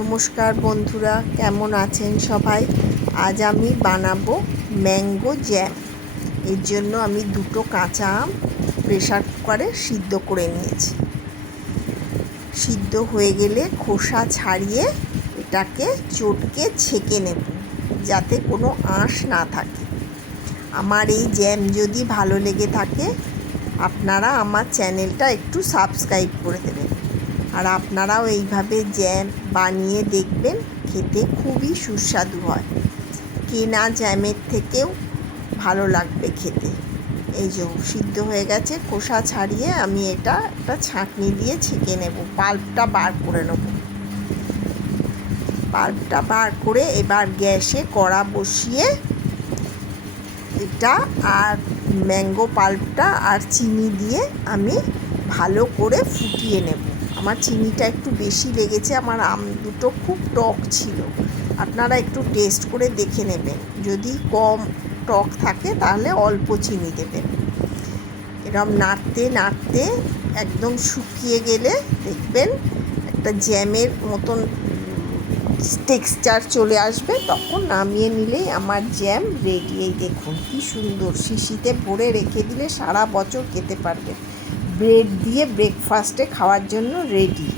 নমস্কার বন্ধুরা, কেমন আছেন সবাই? আজ আমি বানাবো ম্যাঙ্গো জ্যাম। এর জন্য আমি দুটো কাঁচা আম প্রেসার কুকারে সিদ্ধ করে নিয়েছি। সিদ্ধ হয়ে গেলে খোসা ছাড়িয়ে এটাকে চটকে ছেঁকে নেব, যাতে কোনো আঁশ না থাকে। আমার এই জ্যাম যদি ভালো লেগে থাকে, আপনারা আমার চ্যানেলটা একটু সাবস্ক্রাইব করে দেবেন। আর আপনারাও এইভাবে জ্যাম বানিয়ে দেখবেন, খেতে খুবই সুস্বাদু হয়। কেনা জ্যামের থেকেও ভালো লাগবে খেতে। এই যে সিদ্ধ হয়ে গেছে, খোসা ছাড়িয়ে আমি এটা একটা ছাঁকনি দিয়ে ছেঁকে নেব, পাল্পটা বার করে নেব। পাল্পটা বার করে এবার গ্যাসে কড়া বসিয়ে এটা আর ম্যাঙ্গো পাল্পটা আর চিনি দিয়ে আমি ভালো করে ফুটিয়ে নেব। আমার চিনিটা একটু বেশি লেগেছে, আমার আম দুটো খুব টক ছিল। আপনারা একটু টেস্ট করে দেখে নেবেন, যদি কম টক থাকে তাহলে অল্প চিনি দেবেন। এরকম নাড়তে নাড়তে একদম শুকিয়ে গেলে দেখবেন একটা জ্যামের মতন টেক্সচার চলে আসবে, তখন নামিয়ে নিলেই আমার জ্যাম রেডি। এই দেখুন কি সুন্দর, শিশিতে ভরে রেখে দিলে সারা বছর খেতে পারবে। ব্রেড দিয়ে ব্রেকফাস্টে খাওয়ার জন্য রেডি।